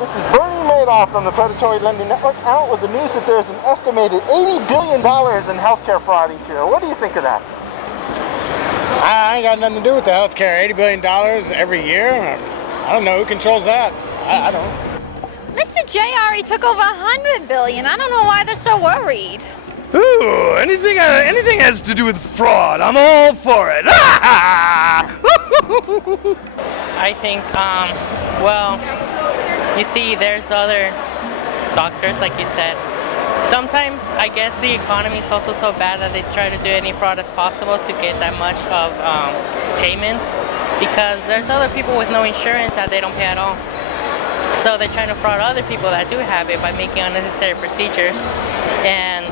This is Bernie Madoff from the Predatory Lending Network out with the news that there's an estimated $80 billion in healthcare fraud each year. What do you think of that? I ain't got nothing to do with the healthcare. $80 billion every year? I don't know. Who controls that? I don't. Mr. J already took over $100 billion. I don't know why they're so worried. Ooh, anything has to do with fraud, I'm all for it. I think, well, you see, there's other doctors, like you said. Sometimes, I guess the economy is also so bad that they try to do any fraud as possible to get that much of payments, because there's other people with no insurance that they don't pay at all. So they're trying to fraud other people that do have it by making unnecessary procedures. And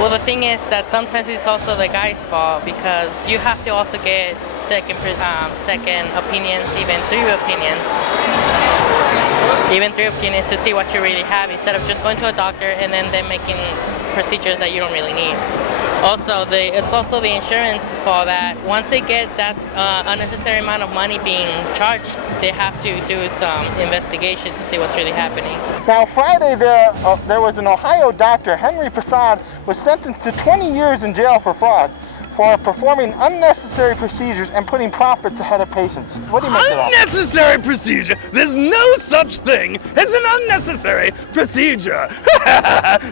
well, the thing is that sometimes it's also the guy's fault, because you have to also get second opinions, even three opinions to see what you really have, instead of just going to a doctor and then making procedures that you don't really need. Also, it's also the insurance's fault that once they get that unnecessary amount of money being charged, they have to do some investigation to see what's really happening. Now, Friday there was an Ohio doctor, Henry Prasad, was sentenced to 20 years in jail for fraud, for performing unnecessary procedures and putting profits ahead of patients. What do you make of that? Unnecessary procedure? There's no such thing as an unnecessary procedure.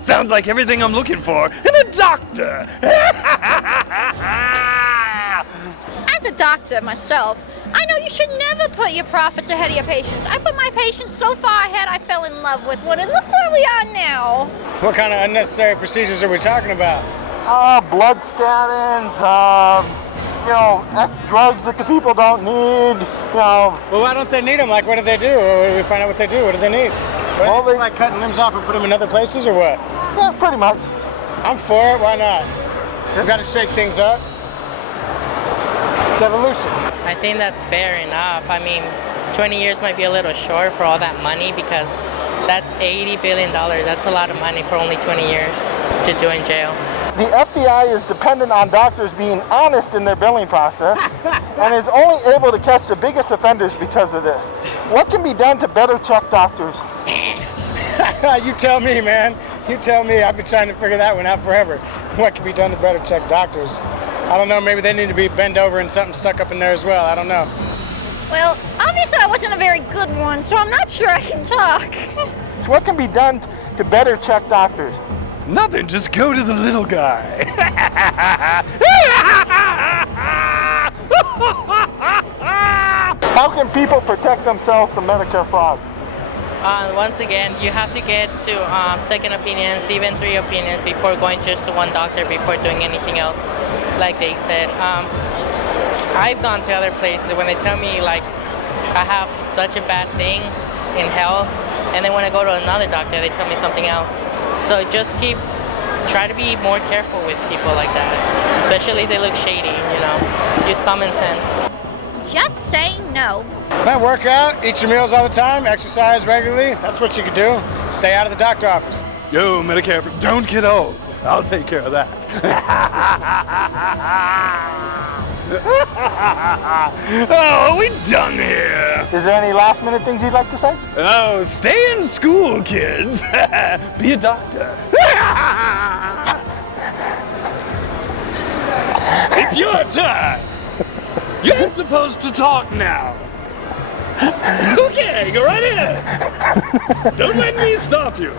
Sounds like everything I'm looking for in a doctor. As a doctor myself, I know you should never put your profits ahead of your patients. I put my patients so far ahead I fell in love with one, and look where we are now. What kind of unnecessary procedures are we talking about? Blood statins, drugs that the people don't need, Well, why don't they need them? Like, what do they do? We find out what they do. What do they need? Well, they like cutting limbs off and put them in other places, or what? Yeah, pretty much. I'm for it. Why not? We've got to shake things up. It's evolution. I think that's fair enough. I mean, 20 years might be a little short for all that money, because that's $80 billion. That's a lot of money for only 20 years to do in jail. The FBI is dependent on doctors being honest in their billing process and is only able to catch the biggest offenders because of this. What can be done to better check doctors? You tell me, man. You tell me. I've been trying to figure that one out forever. What can be done to better check doctors? I don't know. Maybe they need to be bent over and something stuck up in there as well. I don't know. Well, obviously I wasn't a very good one, so I'm not sure I can talk. So what can be done to better check doctors? Nothing, just go to the little guy. How can people protect themselves from Medicare fraud? Once again, you have to get to second opinions, even three opinions, before going just to one doctor, before doing anything else, like they said. I've gone to other places when they tell me, like, I have such a bad thing in health, and then when I go to another doctor, they tell me something else. So just try to be more careful with people like that, especially if they look shady, Use common sense. Just say no. Work out, eat your meals all the time, exercise regularly. That's what you could do. Stay out of the doctor office. Yo, Medicare, don't get old. I'll take care of that. Oh, are we done here? Is there any last minute things you'd like to say? Oh, stay in school, kids. Be a doctor. It's your time. You're supposed to talk now. Okay, go right ahead. Don't let me stop you.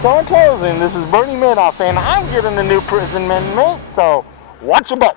So in closing, this is Bernie Madoff saying I'm getting a new prison inmate, so watch your butt.